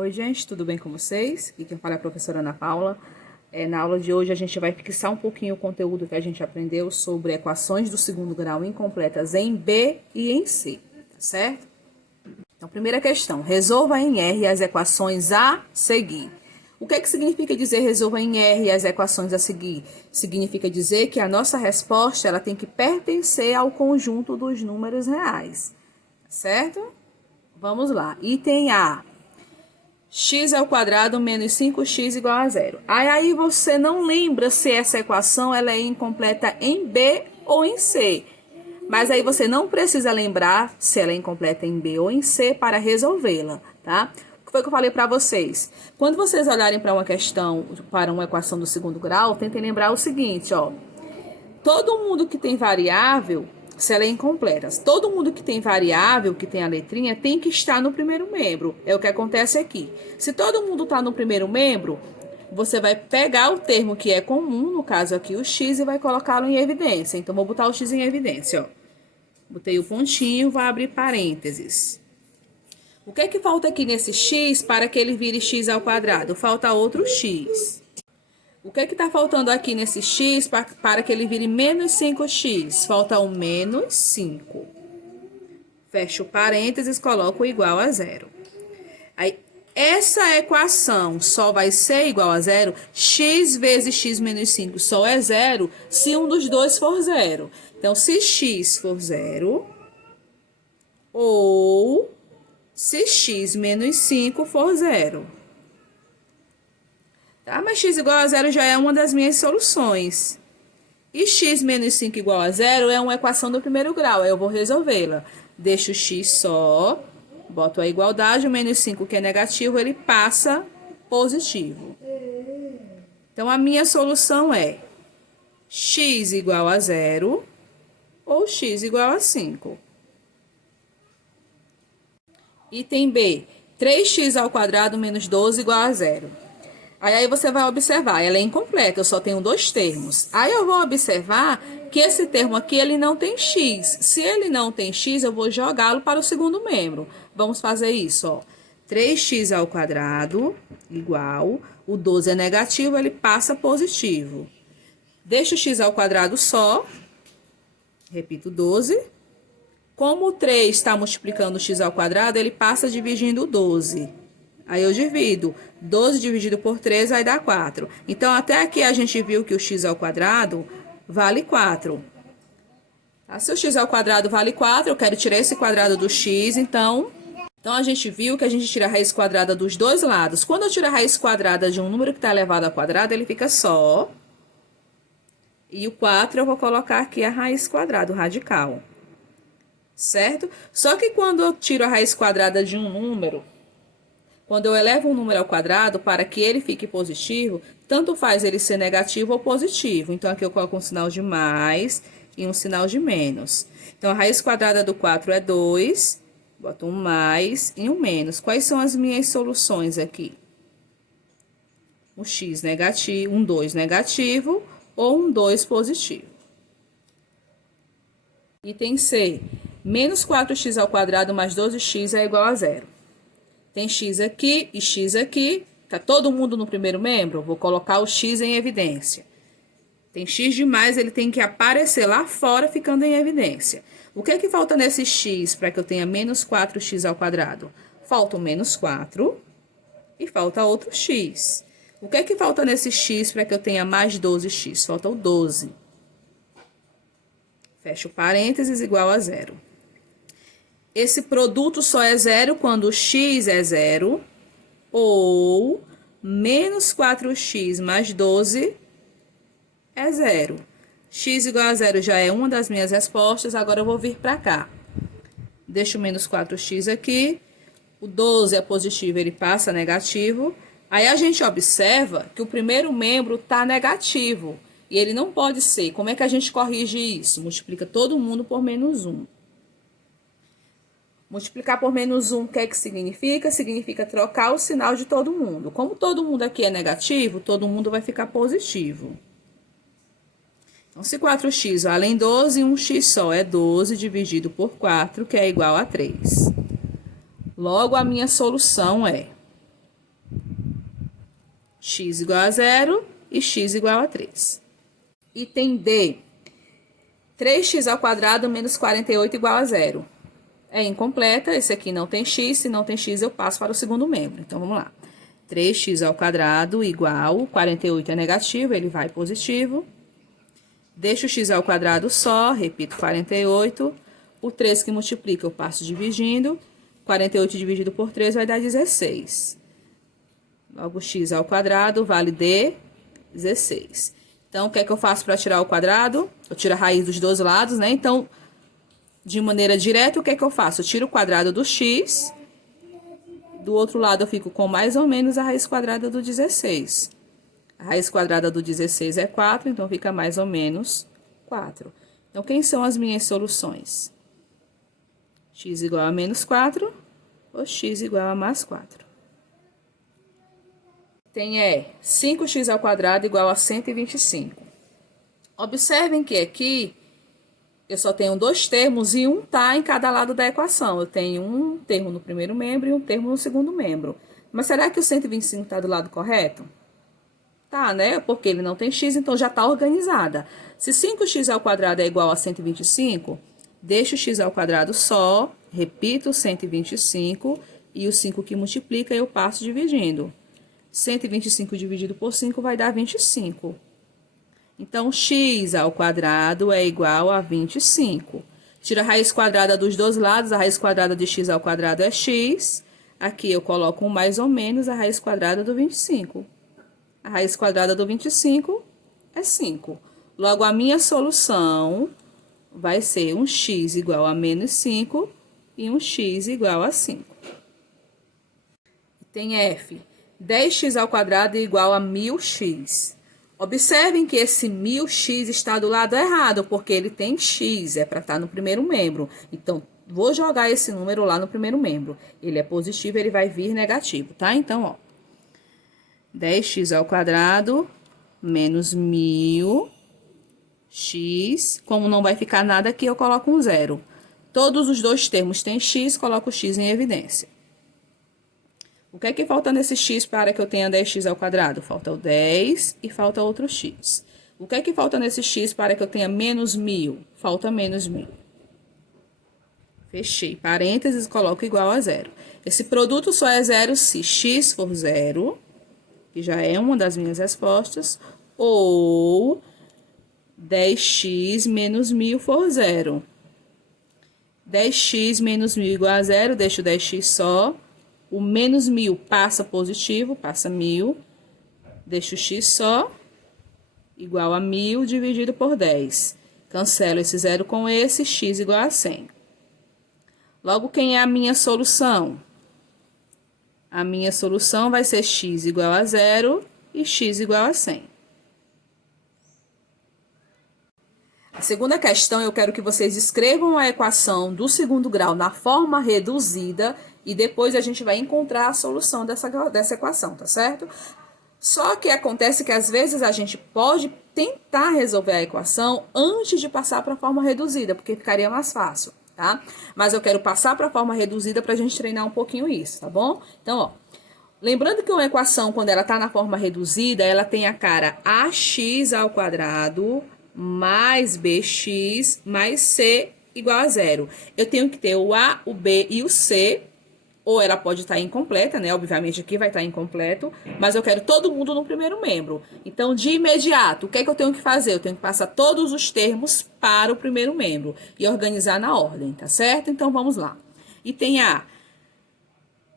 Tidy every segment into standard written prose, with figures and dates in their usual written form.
Oi, gente, tudo bem com vocês? Aqui quem fala é a professora Ana Paula. Na aula de hoje a gente vai fixar um pouquinho o conteúdo que a gente aprendeu sobre equações do segundo grau incompletas em B e em C, tá certo? Então, primeira questão, resolva em R as equações a seguir. O que significa dizer resolva em R as equações a seguir? Significa dizer que a nossa resposta ela tem que pertencer ao conjunto dos números reais, certo? Vamos lá, item A. X ao quadrado menos 5x igual a zero. Aí você não lembra se essa equação ela é incompleta em B ou em C. Mas aí você não precisa lembrar se ela é incompleta em B ou em C para resolvê-la, tá? O que foi que eu falei para vocês? Quando vocês olharem para uma questão, para uma equação do segundo grau, tentem lembrar o seguinte, ó. Todo mundo que tem variável, se ela é incompleta, todo mundo que tem variável, que tem a letrinha, tem que estar no primeiro membro. É o que acontece aqui. Se todo mundo está no primeiro membro, você vai pegar o termo que é comum, no caso aqui o x, e vai colocá-lo em evidência. Então, vou botar o x em evidência, ó. Botei o pontinho, vou abrir parênteses. O que é que falta aqui nesse x para que ele vire x ao quadrado? Falta outro x. O que é que está faltando aqui nesse x para que ele vire menos 5x? Falta o menos 5. Fecho parênteses, coloco igual a zero. Aí, essa equação só vai ser igual a zero, x vezes x menos 5 só é zero se um dos dois for zero. Então, se x for zero, ou se x menos 5 for zero. Tá? Mas x igual a zero já é uma das minhas soluções. E x menos 5 igual a zero é uma equação do primeiro grau, aí eu vou resolvê-la. Deixo o x só, boto a igualdade, o menos 5 que é negativo, ele passa positivo. Então, a minha solução é x igual a zero ou x igual a 5. Item B, 3x ao quadrado menos 12 igual a zero. Aí você vai observar, ela é incompleta, eu só tenho dois termos. Aí eu vou observar que esse termo aqui, ele não tem x. Se ele não tem x, eu vou jogá-lo para o segundo membro. Vamos fazer isso, ó. 3x ao quadrado igual, o 12 é negativo, ele passa positivo. Deixa o x ao quadrado só, repito, 12. Como o 3 está multiplicando o x ao quadrado, ele passa dividindo o 12. Aí eu divido. 12 dividido por 3 vai dar 4. Então, até aqui a gente viu que o x ao quadrado vale 4. Tá? Se o x ao quadrado vale 4, eu quero tirar esse quadrado do x, então a gente viu que a gente tira a raiz quadrada dos dois lados. Quando eu tiro a raiz quadrada de um número que está elevado ao quadrado, ele fica só. E o 4 eu vou colocar aqui a raiz quadrada, o radical. Certo? Só que quando eu tiro a raiz quadrada de um número, quando eu elevo um número ao quadrado, para que ele fique positivo, tanto faz ele ser negativo ou positivo. Então, aqui eu coloco um sinal de mais e um sinal de menos. Então, a raiz quadrada do 4 é 2, boto um mais e um menos. Quais são as minhas soluções aqui? Um x negativo, um 2 negativo ou um 2 positivo. Item C. Menos 4x ao quadrado mais 12x é igual a zero. Tem x aqui e x aqui. Tá todo mundo no primeiro membro? Vou colocar o x em evidência. Tem x demais, ele tem que aparecer lá fora, ficando em evidência. O que é que falta nesse x para que eu tenha menos 4x ao quadrado? Falta o menos 4 e falta outro x. O que é que falta nesse x para que eu tenha mais 12x? Falta o 12. Fecho parênteses, igual a zero. Esse produto só é zero quando o x é zero ou menos 4x mais 12 é zero. X igual a zero já é uma das minhas respostas, agora eu vou vir para cá. Deixo o menos 4x aqui, o 12 é positivo, ele passa negativo. Aí a gente observa que o primeiro membro está negativo e ele não pode ser. Como é que a gente corrige isso? Multiplica todo mundo por menos 1. Multiplicar por menos 1, o que é que significa? Significa trocar o sinal de todo mundo. Como todo mundo aqui é negativo, todo mundo vai ficar positivo. Então, se 4x vale em 12, 1x só é 12 dividido por 4, que é igual a 3. Logo, a minha solução é x igual a 0 e x igual a 3. Item D, 3x² menos 48 igual a 0. É incompleta, esse aqui não tem x, se não tem x eu passo para o segundo membro. Então, vamos lá. 3x² igual, 48 é negativo, ele vai positivo. Deixo o x² só, repito 48. O 3 que multiplica eu passo dividindo. 48 dividido por 3 vai dar 16. Logo, x² vale 16. Então, o que é que eu faço para tirar o quadrado? Eu tiro a raiz dos dois lados, né? Então, de maneira direta, o que é que eu faço? Eu tiro o quadrado do x. Do outro lado, eu fico com mais ou menos a raiz quadrada do 16. A raiz quadrada do 16 é 4, então fica mais ou menos 4. Então, quem são as minhas soluções? X igual a menos 4 ou x igual a mais 4. Tem 5x² igual a 125. Observem que aqui eu só tenho dois termos e um tá em cada lado da equação. Eu tenho um termo no primeiro membro e um termo no segundo membro. Mas será que o 125 está do lado correto? Tá, né? Porque ele não tem x, então já está organizada. Se 5x² é igual a 125, deixo o x² só, repito 125, e o 5 que multiplica eu passo dividindo. 125 dividido por 5 vai dar 25. Então, x² é igual a 25. Tira a raiz quadrada dos dois lados, a raiz quadrada de x² é x. Aqui eu coloco um mais ou menos a raiz quadrada do 25. A raiz quadrada do 25 é 5. Logo, a minha solução vai ser um x igual a menos 5 e um x igual a 5. Tem F. 10x² é igual a 1000x. Observem que esse 1000x está do lado errado, porque ele tem x, é para estar no primeiro membro. Então, vou jogar esse número lá no primeiro membro. Ele é positivo, ele vai vir negativo, tá? Então, ó, 10x² menos 1000x. Como não vai ficar nada aqui, eu coloco um zero. Todos os dois termos têm x, coloco o x em evidência. O que é que falta nesse x para que eu tenha 10x²? Falta o 10 e falta outro x. O que é que falta nesse x para que eu tenha menos 1000? Falta menos 1000. Fechei parênteses e coloco igual a zero. Esse produto só é zero se x for zero, que já é uma das minhas respostas, ou 10x menos 1000 for zero. 10x menos 1000 igual a zero, deixo 10x só. O menos 1000 passa positivo, passa 1000. Deixo x só, igual a 1000 dividido por 10. Cancelo esse zero com esse, x igual a 100. Logo, quem é a minha solução? A minha solução vai ser x igual a 0 e x igual a 100. A segunda questão, eu quero que vocês escrevam a equação do segundo grau na forma reduzida e depois a gente vai encontrar a solução dessa equação, tá certo? Só que acontece que às vezes a gente pode tentar resolver a equação antes de passar para a forma reduzida, porque ficaria mais fácil, tá? Mas eu quero passar para a forma reduzida para a gente treinar um pouquinho isso, tá bom? Então, ó, lembrando que uma equação, quando ela está na forma reduzida, ela tem a cara ax² mais bx mais c igual a zero. Eu tenho que ter o a, o b e o c, ou ela pode estar incompleta, né? Obviamente aqui vai estar incompleto, mas eu quero todo mundo no primeiro membro. Então, de imediato, o que é que eu tenho que fazer? Eu tenho que passar todos os termos para o primeiro membro e organizar na ordem, tá certo? Então, vamos lá. Item A.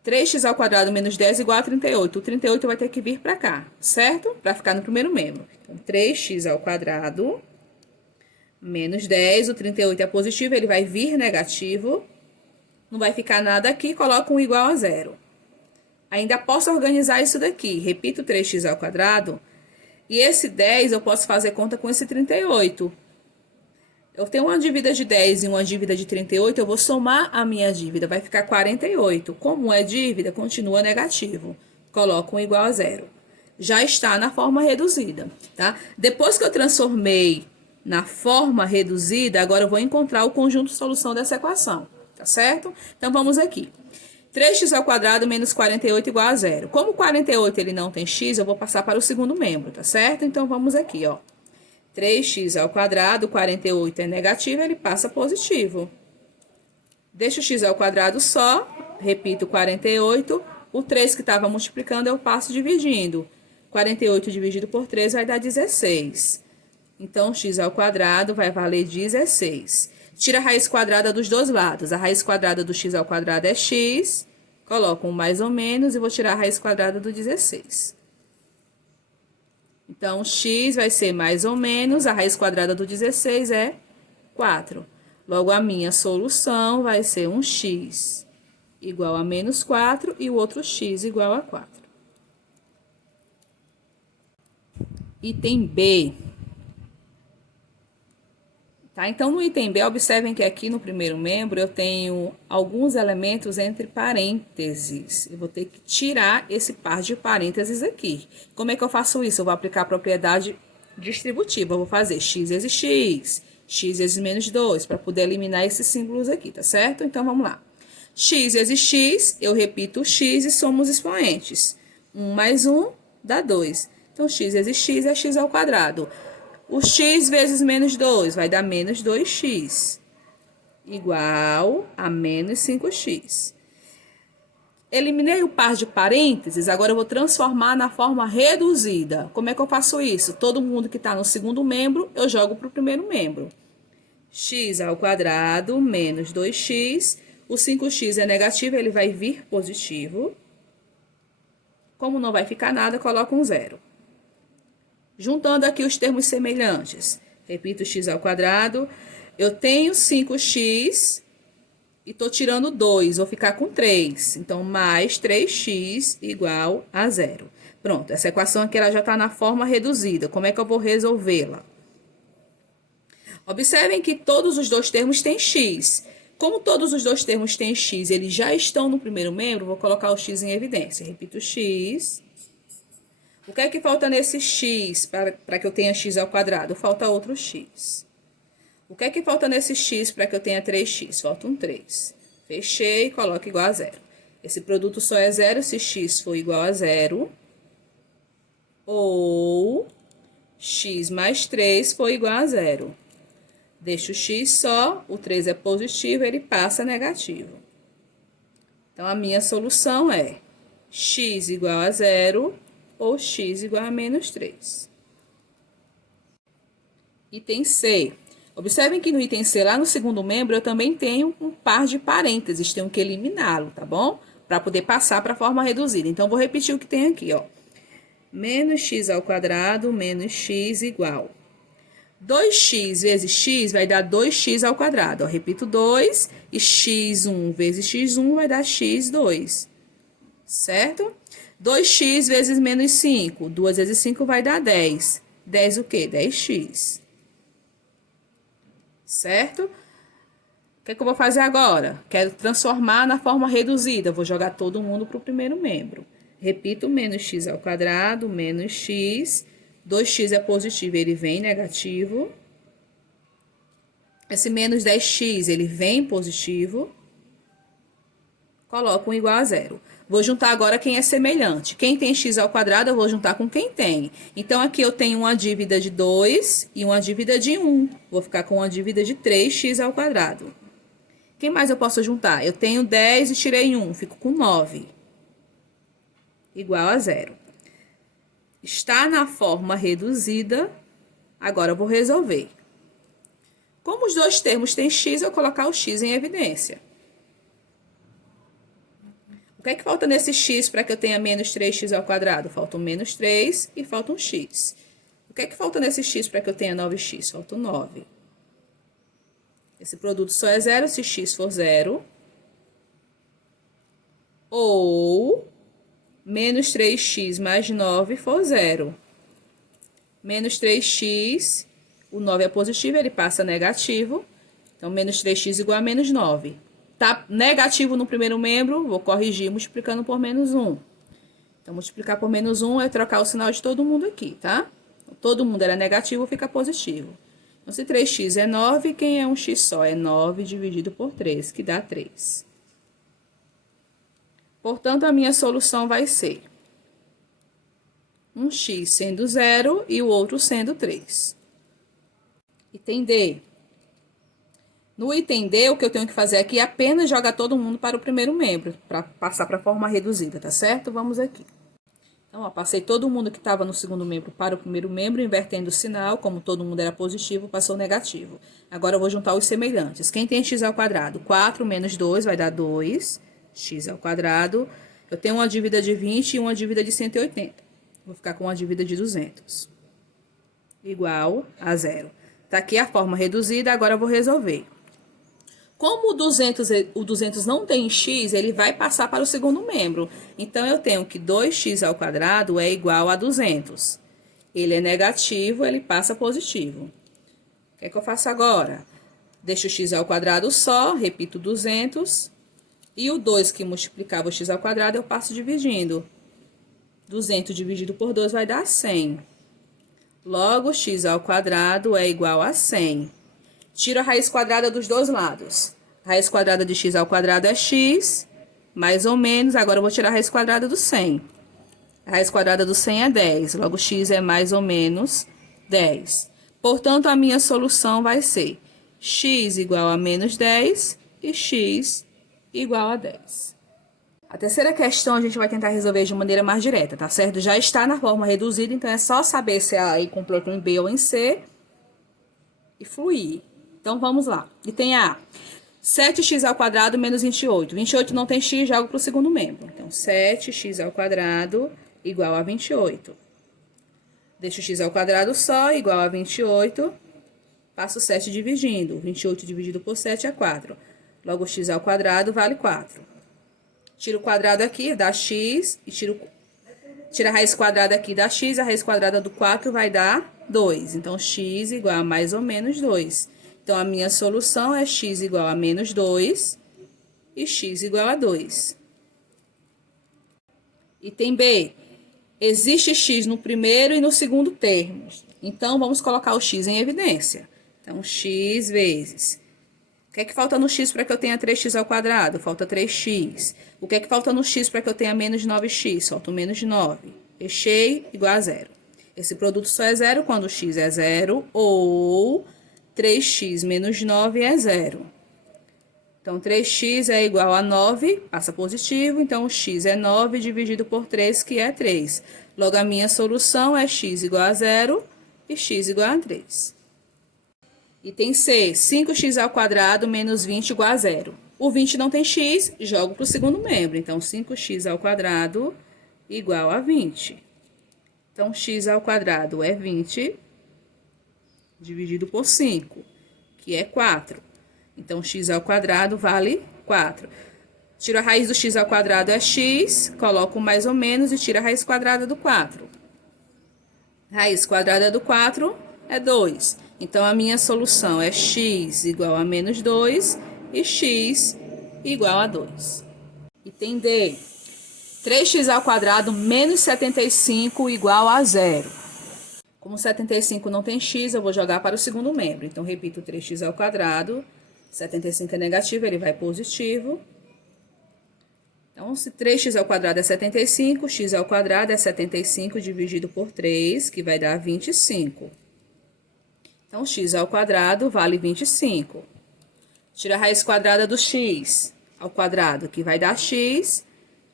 3x² menos 10 igual a 38. O 38 vai ter que vir para cá, certo? Para ficar no primeiro membro. Então, 3x² menos 10. O 38 é positivo, ele vai vir negativo. Não vai ficar nada aqui, coloco um igual a zero. Ainda posso organizar isso daqui. Repito 3x². E esse 10 eu posso fazer conta com esse 38. Eu tenho uma dívida de 10 e uma dívida de 38, eu vou somar a minha dívida, vai ficar 48. Como é dívida, continua negativo. Coloco um igual a zero. Já está na forma reduzida, tá? Depois que eu transformei na forma reduzida, agora eu vou encontrar o conjunto de solução dessa equação, tá certo? Então, vamos aqui. 3x ao quadrado menos 48 igual a zero. Como 48 ele não tem x, eu vou passar para o segundo membro, tá certo? Então, vamos aqui, ó. 3x ao quadrado, 48 é negativo, ele passa positivo. Deixa o x ao quadrado só, repito, 48. O 3 que estava multiplicando eu passo dividindo. 48 dividido por 3 vai dar 16. Então, x ao quadrado vai valer 16. Tira a raiz quadrada dos dois lados. A raiz quadrada do x ao quadrado é x. Coloco um mais ou menos e vou tirar a raiz quadrada do 16. Então, x vai ser mais ou menos, a raiz quadrada do 16 é 4. Logo, a minha solução vai ser um x igual a menos 4 e o outro x igual a 4. Item B. Tá? Então, no item B, observem que aqui no primeiro membro eu tenho alguns elementos entre parênteses. Eu vou ter que tirar esse par de parênteses aqui. Como é que eu faço isso? Eu vou aplicar a propriedade distributiva. Eu vou fazer x vezes x, x vezes menos 2, para poder eliminar esses símbolos aqui, tá certo? Então, vamos lá. X vezes x, eu repito o x e somos expoentes. 1 mais 1 dá 2. Então, x vezes x é x ao quadrado. O x vezes menos 2 vai dar menos 2x, igual a menos 5x. Eliminei o par de parênteses, agora eu vou transformar na forma reduzida. Como é que eu faço isso? Todo mundo que está no segundo membro, eu jogo para o primeiro membro. X ao quadrado menos 2x. O 5x é negativo, ele vai vir positivo. Como não vai ficar nada, coloco um zero. Juntando aqui os termos semelhantes. Repito, x ao quadrado. Eu tenho 5x e estou tirando 2, vou ficar com 3. Então, mais 3x igual a zero. Pronto, essa equação aqui ela já está na forma reduzida. Como é que eu vou resolvê-la? Observem que todos os dois termos têm x. Como todos os dois termos têm x, eles já estão no primeiro membro, vou colocar o x em evidência. Repito, x. O que é que falta nesse x para que eu tenha x ao quadrado? Falta outro x. O que é que falta nesse x para que eu tenha 3x? Falta um 3. Fechei e coloco igual a zero. Esse produto só é zero se x for igual a zero. Ou x mais 3 for igual a zero. Deixo o x só, o 3 é positivo, ele passa negativo. Então, a minha solução é x igual a zero ou x igual a menos 3. Item C. Observem que no item C, lá no segundo membro, eu também tenho um par de parênteses, tenho que eliminá-lo, tá bom? Para poder passar para a forma reduzida. Então, vou repetir o que tem aqui, ó. Menos x ao quadrado menos x igual. 2x vezes x vai dar 2x ao quadrado. Ó, repito, 2 e x1 vezes x1 vai dar x2. Certo? 2x vezes menos 5. 2 vezes 5 vai dar 10. 10 o quê? 10x. Certo? O que é que eu vou fazer agora? Quero transformar na forma reduzida. Vou jogar todo mundo para o primeiro membro. Repito, menos x ao quadrado, menos x. 2x é positivo, ele vem negativo. Esse menos 10x, ele vem positivo. Coloco um igual a zero. Vou juntar agora quem é semelhante. Quem tem x ao quadrado, eu vou juntar com quem tem. Então, aqui eu tenho uma dívida de 2 e uma dívida de 1. Vou ficar com uma dívida de 3x ao quadrado. Quem mais eu posso juntar? Eu tenho 10 e tirei 1, fico com 9. Igual a zero. Está na forma reduzida. Agora, eu vou resolver. Como os dois termos têm x, eu vou colocar o x em evidência. O que é que falta nesse x para que eu tenha menos 3x ao quadrado? Falta um menos 3 e falta um x. O que é que falta nesse x para que eu tenha 9x? Falta um 9. Esse produto só é zero se x for zero. Ou menos 3x mais 9 for zero. Menos 3x, o 9 é positivo, ele passa negativo. Então, menos 3x igual a menos 9. Tá negativo no primeiro membro, vou corrigir multiplicando por menos 1. Então, multiplicar por menos 1 é trocar o sinal de todo mundo aqui, tá? Então, todo mundo era negativo, fica positivo. Então, se 3x é 9, quem é um x só? É 9 dividido por 3, que dá 3. Portanto, a minha solução vai ser um x sendo 0 e o outro sendo 3. Item D. No item D, o que eu tenho que fazer aqui é apenas jogar todo mundo para o primeiro membro, para passar para a forma reduzida, tá certo? Vamos aqui. Então, ó, passei todo mundo que estava no segundo membro para o primeiro membro, invertendo o sinal, como todo mundo era positivo, passou negativo. Agora eu vou juntar os semelhantes. Quem tem x ao quadrado? 4 menos 2 vai dar 2, x ao quadrado. Eu tenho uma dívida de 20 e uma dívida de 180. Vou ficar com uma dívida de 200. Igual a 0. Tá aqui a forma reduzida, agora eu vou resolver. Como o 200 não tem x, ele vai passar para o segundo membro. Então, eu tenho que 2x ao quadrado é igual a 200. Ele é negativo, ele passa positivo. O que é que eu faço agora? Deixo o x ao quadrado só, repito 200. E o 2 que multiplicava o x ao quadrado, eu passo dividindo. 200 dividido por 2 vai dar 100. Logo, x ao quadrado é igual a 100. Tiro a raiz quadrada dos dois lados. A raiz quadrada de x ao quadrado é x, mais ou menos. Agora eu vou tirar a raiz quadrada do 100. A raiz quadrada do 100 é 10. Logo, x é mais ou menos 10. Portanto, a minha solução vai ser x igual a menos 10 e x igual a 10. A terceira questão a gente vai tentar resolver de maneira mais direta, tá certo? Já está na forma reduzida, então é só saber se a I completa em B ou em C e fluir. Então, vamos lá. Item A. 7x ao quadrado menos 28. 28 não tem x, jogo para o segundo membro. Então, 7x ao quadrado igual a 28. Deixo o x ao quadrado só, igual a 28. Passo 7 dividindo. 28 dividido por 7 é 4. Logo, x ao quadrado vale 4. Tiro o quadrado aqui, dá x. E tiro a raiz quadrada aqui, dá x. A raiz quadrada do 4 vai dar 2. Então, x igual a mais ou menos 2. Então, a minha solução é x igual a menos 2 e x igual a 2. Item B. Existe x no primeiro e no segundo termos. Então, vamos colocar o x em evidência. Então, x vezes. O que é que falta no x para que eu tenha 3x ao quadrado? Falta 3x. O que é que falta no x para que eu tenha menos 9x? Falta menos 9. Fechei, igual a 0. Esse produto só é 0 quando o x é 0 ou 3x menos 9 é 0. Então, 3x é igual a 9, passa positivo. Então, o x é 9 dividido por 3, que é 3. Logo, a minha solução é x igual a 0 e x igual a 3. Item C, 5x ao quadrado menos 20 igual a 0. O 20 não tem x, jogo para o segundo membro. Então, 5x ao quadrado igual a 20. Então, x ao quadrado é 20 dividido por 5, que é 4. Então, x ao quadrado vale 4. Tiro a raiz do x ao quadrado é x, coloco mais ou menos e tiro a raiz quadrada do 4. Raiz quadrada do 4 é 2. Então, a minha solução é x igual a menos 2 e x igual a 2. Item D. 3x ao quadrado menos 75 igual a 0. Como 75 não tem x, eu vou jogar para o segundo membro. Então, repito 3x ao quadrado. 75 é negativo, ele vai positivo. Então, se 3x ao quadrado é 75, x ao quadrado é 75 dividido por 3, que vai dar 25. Então, x ao quadrado vale 25. Tira a raiz quadrada do x ao quadrado, que vai dar x,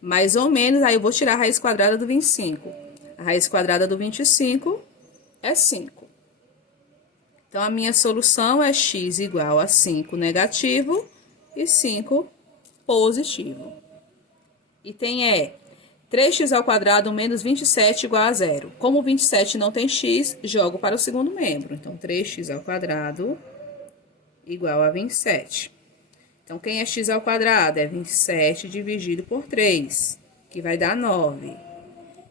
mais ou menos, aí eu vou tirar a raiz quadrada do 25. A raiz quadrada do 25 é 5. Então, a minha solução é x igual a 5 negativo e 5 positivo. Item E. 3x ao quadrado menos 27 igual a 0. Como 27 não tem x, jogo para o segundo membro. Então, 3x ao quadrado igual a 27. Então, quem é x ao quadrado? É 27 dividido por 3, que vai dar 9.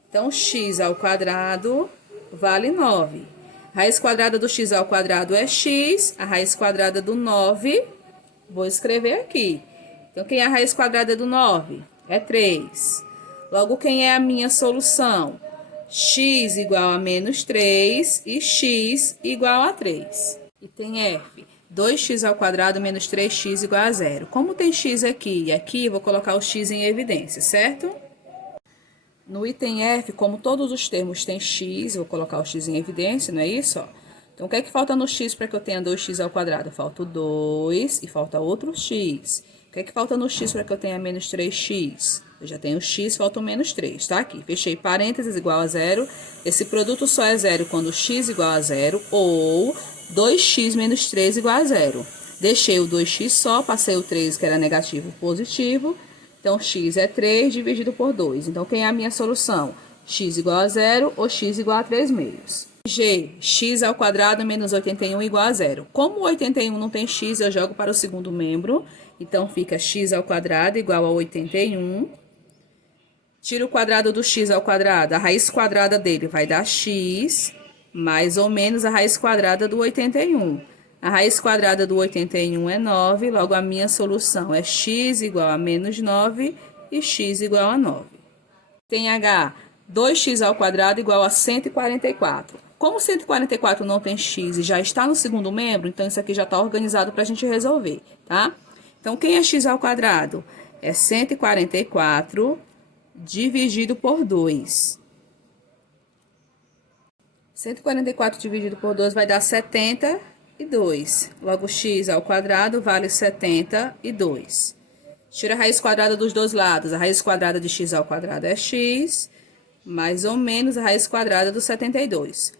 Então, x ao quadrado vale 9. Raiz quadrada do x ao quadrado é x. A raiz quadrada do 9, vou escrever aqui. Então, quem é a raiz quadrada do 9? É 3. Logo, quem é a minha solução? X igual a menos 3 e x igual a 3. Item F. 2x² menos 3x igual a 0. Como tem x aqui e aqui, eu vou colocar o x em evidência, certo? No item F, como todos os termos têm x, eu vou colocar o x em evidência, não é isso? Ó. Então, o que é que falta no x para que eu tenha 2x²? Falta o 2 e falta outro x. O que é que falta no x para que eu tenha menos 3x? Eu já tenho x, falta o menos 3, tá? Aqui, fechei parênteses igual a 0. Esse produto só é 0 quando x igual a 0 ou 2x menos 3 igual a 0. Deixei o 2x só, passei o 3 que era negativo positivo. Então, x é 3 dividido por 2. Então, quem é a minha solução? X igual a 0 ou x igual a 3 meios. G, x² menos 81 igual a 0. Como 81 não tem x, eu jogo para o segundo membro. Então, fica x² igual a 81. Tira o quadrado do x². A raiz quadrada dele vai dar x, mais ou menos a raiz quadrada do 81. A raiz quadrada do 81 é 9, logo a minha solução é x igual a menos 9 e x igual a 9. Tem H, 2x² igual a 144. Como 144 não tem x e já está no segundo membro, então isso aqui já está organizado para a gente resolver, tá? Então, quem é x²? É 144 dividido por 2. 144 dividido por 2 vai dar 72. Logo, x² vale 72. Tira a raiz quadrada dos dois lados. A raiz quadrada de x² é x, mais ou menos a raiz quadrada do 72.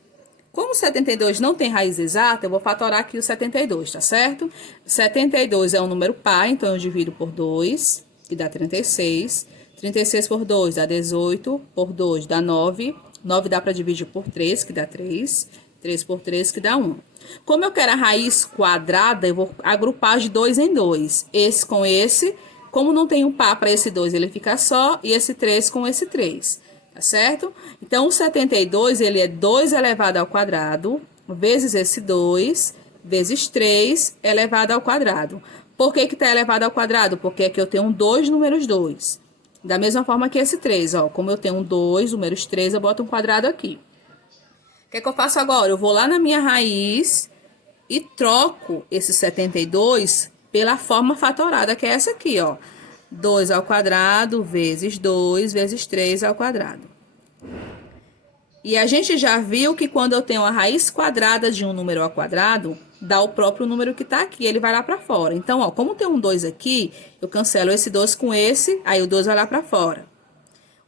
Como 72 não tem raiz exata, eu vou fatorar aqui o 72, tá certo? 72 é um número par, então eu divido por 2, que dá 36. 36 por 2 dá 18, por 2 dá 9. 9 dá para dividir por 3, que dá 3. 3 por 3, que dá 1. Como eu quero a raiz quadrada, eu vou agrupar de 2 em 2. Esse com esse. Como não tem um par para esse 2, ele fica só. E esse 3 com esse 3. Tá certo? Então, o 72, ele é 2 elevado ao quadrado, vezes esse 2, vezes 3 elevado ao quadrado. Por que que está elevado ao quadrado? Porque aqui eu tenho 2 números 2. Da mesma forma que esse 3, ó. Como eu tenho um 2, números 3, eu boto um quadrado aqui. O que é que eu faço agora? Eu vou lá na minha raiz e troco esse 72 pela forma fatorada, que é essa aqui, ó. 2 ao quadrado vezes 2 vezes 3 ao quadrado. E a gente já viu que quando eu tenho a raiz quadrada de um número ao quadrado, dá o próprio número que tá aqui, ele vai lá pra fora. Então, ó, como tem um 2 aqui, eu cancelo esse 2 com esse, aí o 2 vai lá pra fora.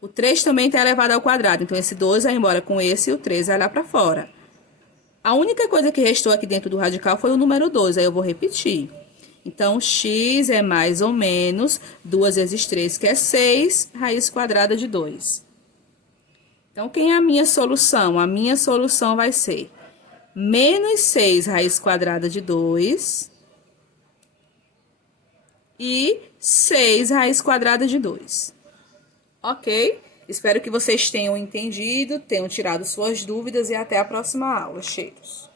O 3 também está elevado ao quadrado, então esse 2 vai embora com esse e o 3 vai lá pra fora. A única coisa que restou aqui dentro do radical foi o número 2, aí eu vou repetir. Então, x é mais ou menos 2 vezes 3, que é 6, raiz quadrada de 2. Então, quem é a minha solução? A minha solução vai ser menos 6 raiz quadrada de 2 e 6 raiz quadrada de 2. Ok? Espero que vocês tenham entendido, tenham tirado suas dúvidas e até a próxima aula. Cheiros!